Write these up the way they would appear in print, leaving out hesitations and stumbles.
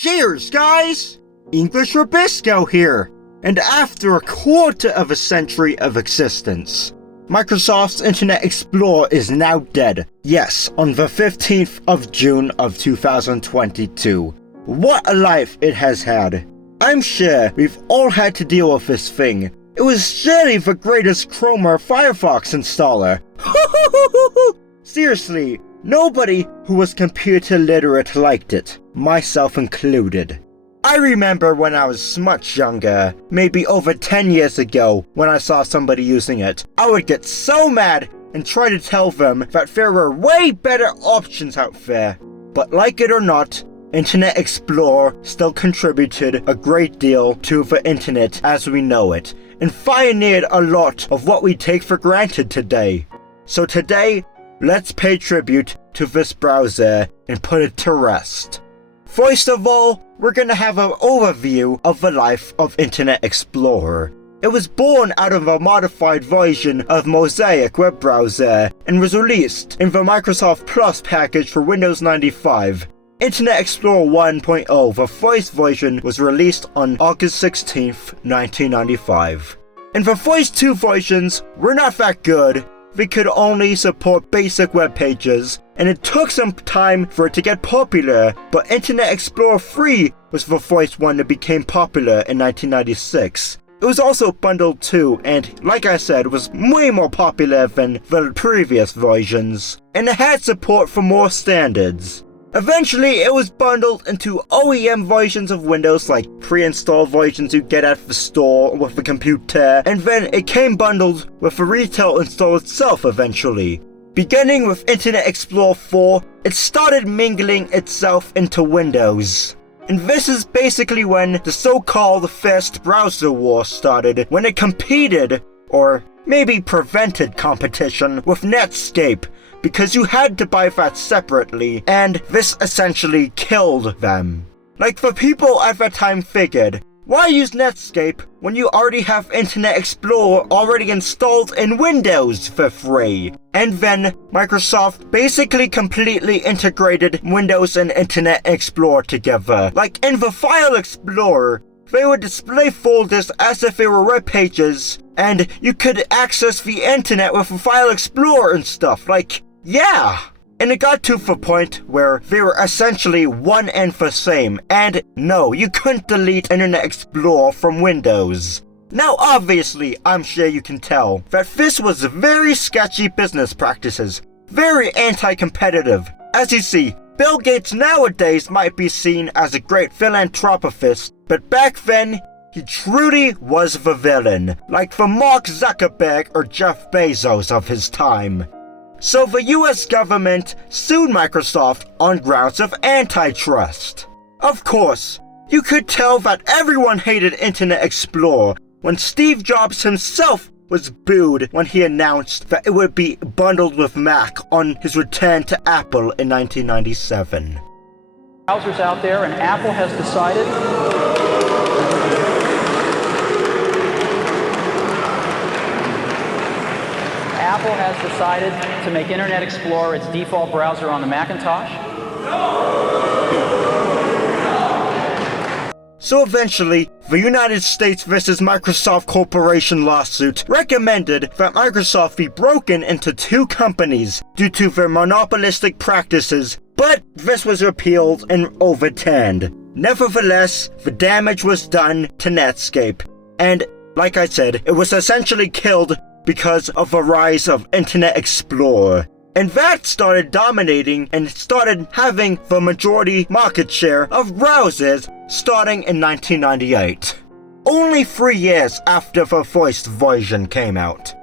Cheers, guys! English Rabisco here, and after a quarter of a century of existence, Microsoft's Internet Explorer is now dead. Yes, on the 15th of June of 2022. What a life it has had. I'm sure we've all had to deal with this thing. It was surely the greatest Chrome or Firefox installer. Seriously, nobody who was computer literate liked it, myself included. I remember when I was much younger, maybe over 10 years ago, when I saw somebody using it, I would get so mad and try to tell them that there were way better options out there. But like it or not, Internet Explorer still contributed a great deal to the internet as we know it, and pioneered a lot of what we take for granted today. So today, let's pay tribute to this browser and put it to rest. First of all, we're gonna have an overview of the life of Internet Explorer. It was born out of a modified version of Mosaic web browser and was released in the Microsoft Plus package for Windows 95. Internet Explorer 1.0, the first version, was released on August 16th, 1995. And the first two versions were not that good. They could only support basic web pages, and it took some time for it to get popular, but Internet Explorer 3 was the first one that became popular in 1996. It was also bundled too, and like I said, was way more popular than the previous versions, and it had support for more standards. Eventually, it was bundled into OEM versions of Windows, like pre-installed versions you get at the store with the computer, and then it came bundled with the retail install itself eventually. Beginning with Internet Explorer 4, it started mingling itself into Windows. And this is basically when the so-called first browser war started, when it competed, or maybe prevented competition, with Netscape, because you had to buy that separately, and this essentially killed them. Like, the people at that time figured, why use Netscape when you already have Internet Explorer already installed in Windows for free? And then Microsoft basically completely integrated Windows and Internet Explorer together. Like in the File Explorer, they would display folders as if they were web pages, and you could access the internet with the File Explorer and stuff, like, yeah! And it got to the point where they were essentially one and the same, and no, you couldn't delete Internet Explorer from Windows. Now obviously, I'm sure you can tell that this was very sketchy business practices, very anti-competitive. As you see, Bill Gates nowadays might be seen as a great philanthropist, but back then, he truly was the villain, like the Mark Zuckerberg or Jeff Bezos of his time. So the US government sued Microsoft on grounds of antitrust. Of course, you could tell that everyone hated Internet Explorer when Steve Jobs himself was booed when he announced that it would be bundled with Mac on his return to Apple in 1997. Browsers out there, and Apple has decided to make Internet Explorer its default browser on the Macintosh. So eventually, the United States vs. Microsoft Corporation lawsuit recommended that Microsoft be broken into two companies due to their monopolistic practices, but this was appealed and overturned. Nevertheless, the damage was done to Netscape, and like I said, it was essentially killed because of the rise of Internet Explorer. And that started dominating and started having the majority market share of browsers starting in 1998. Only 3 years after the first version came out.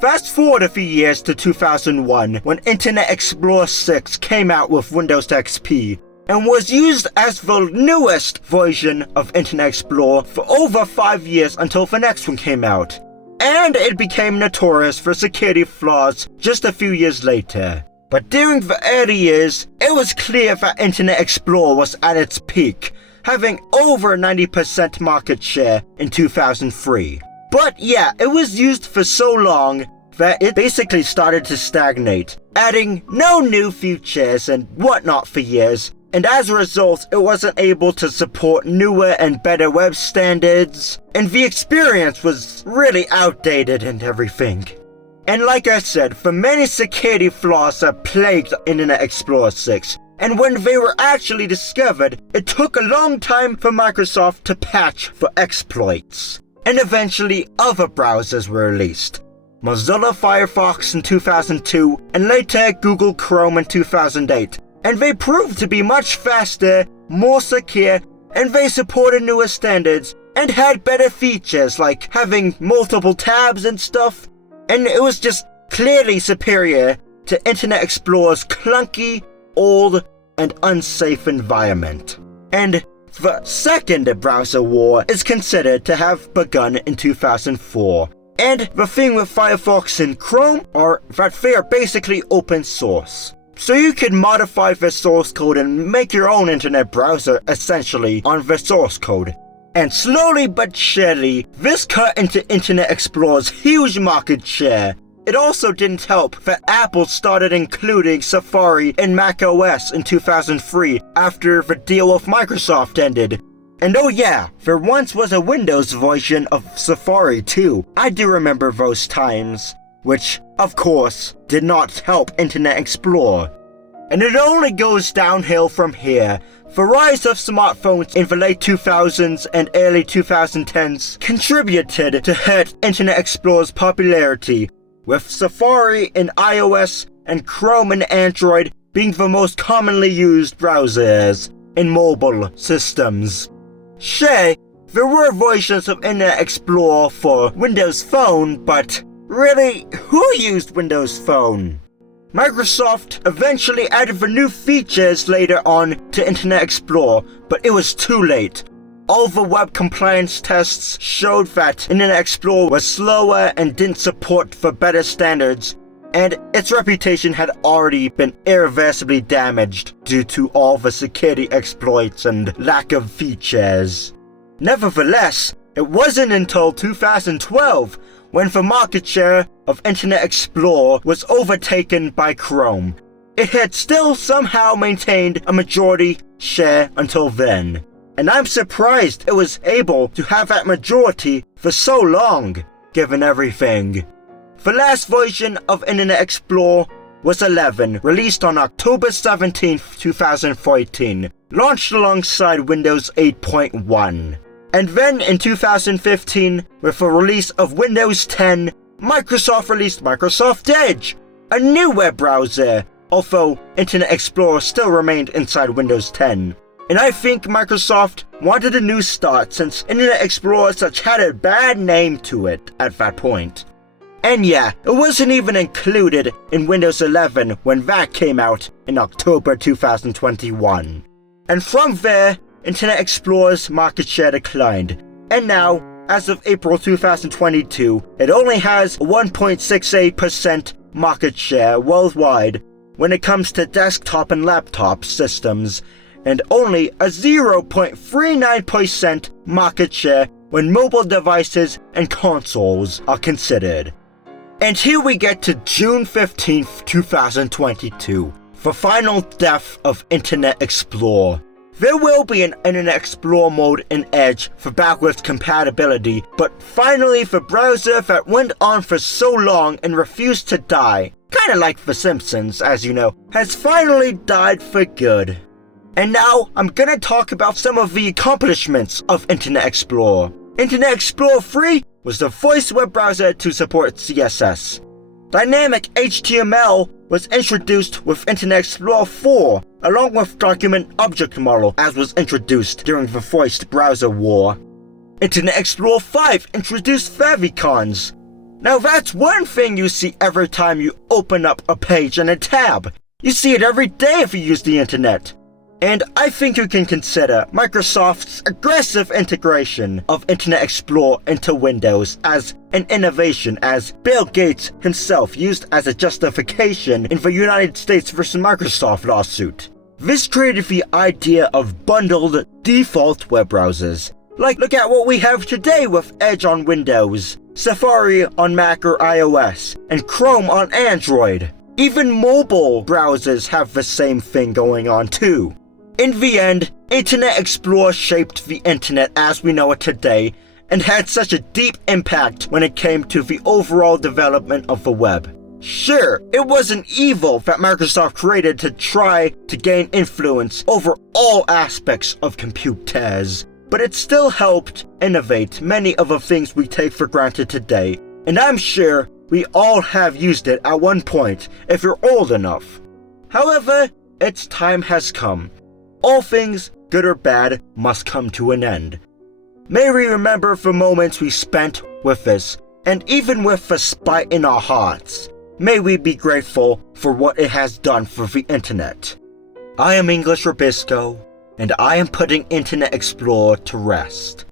Fast forward a few years to 2001 when Internet Explorer 6 came out with Windows XP and was used as the newest version of Internet Explorer for over 5 years until the next one came out. And it became notorious for security flaws just a few years later. But during the early years, it was clear that Internet Explorer was at its peak, having over 90% market share in 2003. But yeah, it was used for so long that it basically started to stagnate, adding no new features and whatnot for years, and as a result, it wasn't able to support newer and better web standards, and the experience was really outdated and everything. And like I said, for many security flaws that plagued Internet Explorer 6, and when they were actually discovered, it took a long time for Microsoft to patch for exploits. And eventually, other browsers were released. Mozilla Firefox in 2002, and later Google Chrome in 2008. And they proved to be much faster, more secure, and they supported newer standards, and had better features like having multiple tabs and stuff. And it was just clearly superior to Internet Explorer's clunky, old, and unsafe environment. And the second browser war is considered to have begun in 2004. And the thing with Firefox and Chrome are that they are basically open source. So you could modify the source code and make your own internet browser essentially on the source code. And slowly but surely, this cut into Internet Explorer's huge market share. It also didn't help that Apple started including Safari in macOS in 2003 after the deal with Microsoft ended. And oh yeah, there once was a Windows version of Safari too. I do remember those times, which, of course, did not help Internet Explorer. And it only goes downhill from here. The rise of smartphones in the late 2000s and early 2010s contributed to hurt Internet Explorer's popularity, with Safari in iOS and Chrome in Android being the most commonly used browsers in mobile systems. Sure, there were versions of Internet Explorer for Windows Phone, but really, who used Windows Phone? Microsoft eventually added the new features later on to Internet Explorer, but it was too late. All the web compliance tests showed that Internet Explorer was slower and didn't support the better standards, and its reputation had already been irreversibly damaged due to all the security exploits and lack of features. Nevertheless, it wasn't until 2012 when the market share of Internet Explorer was overtaken by Chrome. It had still somehow maintained a majority share until then. And I'm surprised it was able to have that majority for so long, given everything. The last version of Internet Explorer was 11, released on October 17, 2014, launched alongside Windows 8.1. And then in 2015, with the release of Windows 10, Microsoft released Microsoft Edge, a new web browser, although Internet Explorer still remained inside Windows 10. And I think Microsoft wanted a new start since Internet Explorer such had a bad name to it at that point. And yeah, it wasn't even included in Windows 11 when that came out in October 2021. And from there, Internet Explorer's market share declined, and now, as of April 2022, it only has a 1.68% market share worldwide when it comes to desktop and laptop systems, and only a 0.39% market share when mobile devices and consoles are considered. And here we get to June 15th, 2022, the final death of Internet Explorer. There will be an Internet Explorer mode in Edge for backwards compatibility, but finally the browser that went on for so long and refused to die, kinda like The Simpsons, as you know, has finally died for good. And now I'm gonna talk about some of the accomplishments of Internet Explorer. Internet Explorer 3 was the first web browser to support CSS. Dynamic HTML was introduced with Internet Explorer 4, along with Document Object Model, as was introduced during the first browser war. Internet Explorer 5 introduced favicons. Now that's one thing you see every time you open up a page in a tab. You see it every day if you use the internet. And I think you can consider Microsoft's aggressive integration of Internet Explorer into Windows as an innovation, as Bill Gates himself used as a justification in the United States vs. Microsoft lawsuit. This created the idea of bundled default web browsers. Like, look at what we have today with Edge on Windows, Safari on Mac or iOS, and Chrome on Android. Even mobile browsers have the same thing going on too. In the end, Internet Explorer shaped the internet as we know it today and had such a deep impact when it came to the overall development of the web. Sure, it wasn't evil that Microsoft created to try to gain influence over all aspects of computers, but it still helped innovate many of the things we take for granted today, and I'm sure we all have used it at one point if you're old enough. However, its time has come. All things, good or bad, must come to an end. May we remember the moments we spent with this, and even with the spite in our hearts, may we be grateful for what it has done for the internet. I am English Rabisco, and I am putting Internet Explorer to rest.